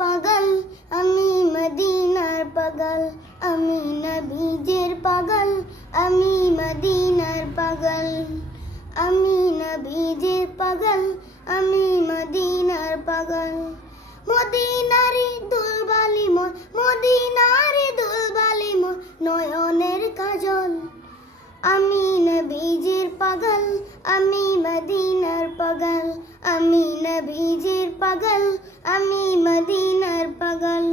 পাগল আমি মদিনার পাগল আমি নবীজির পাগল আমি মদিনার পাগল আমি নবীজির পাগল আমি মদিনার পাগল মদিনারি দুলবালি মোর মদিনারি দুলবালি মোর নয়নের কাজল আমি নবীজির পাগল আমি মদিনার পাগল আমি নবীজির পাগল আমি মদিনার পাগল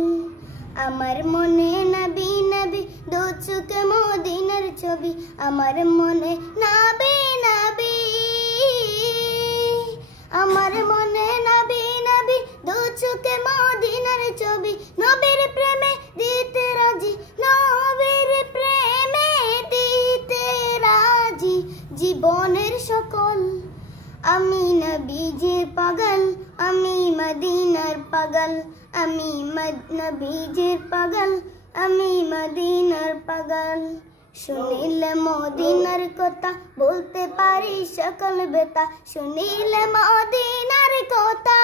আমার মনে নবী নবী দু চোখে মদিনার ছবি আমার মনে নবী নবী আমার মনে নবী নবী দু চোখে মদিনার ছবি নবীর প্রেমে দিতে রাজি নবীর প্রেমে দিতে রাজি জীবনের সকল আমি নবীজির পাগল আমি মদিনার পাগল আমি নবীজির পাগল আমি মদিনার পাগল শুনিলে মদিনার কথা বলতে পারি সকল বেতা শুনিলে মদিনার কথা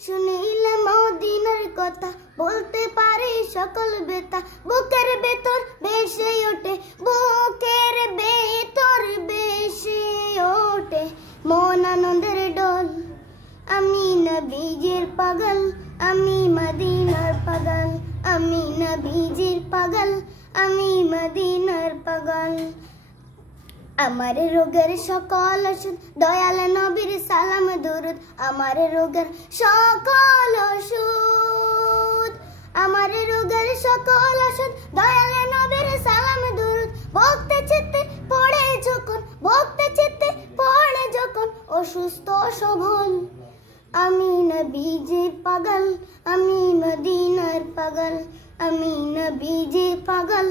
শুনিলে মদিনার কথা বলতে পারি সকল বেতা বুকের ভেতর ভেসে ওঠে বুকের ভেতর ভেসে ওঠে মন আনন্দের ডোল আমি নবীজির পাগল আমি মদিনার পাগল আমি নবীজির পাগল আমি মদিনার পাগল আমার রোগের সকল ওষুধ দয়াল নবীর সালাম দুরুদ আমার রোগের সকল ওষুধ আমার রোগের সকল ওষুধ দয়াল নবীর সালাম দুরুদ ভক্তে চিত্তে পড়ে যখন ভক্তে চিত্তে পড়ে যখন অসুস্থ সবল আমি নবীজির পাগল আমি মদিনার পাগল আমি নবীজির পাগল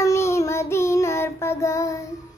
আমি মদিনার পাগল।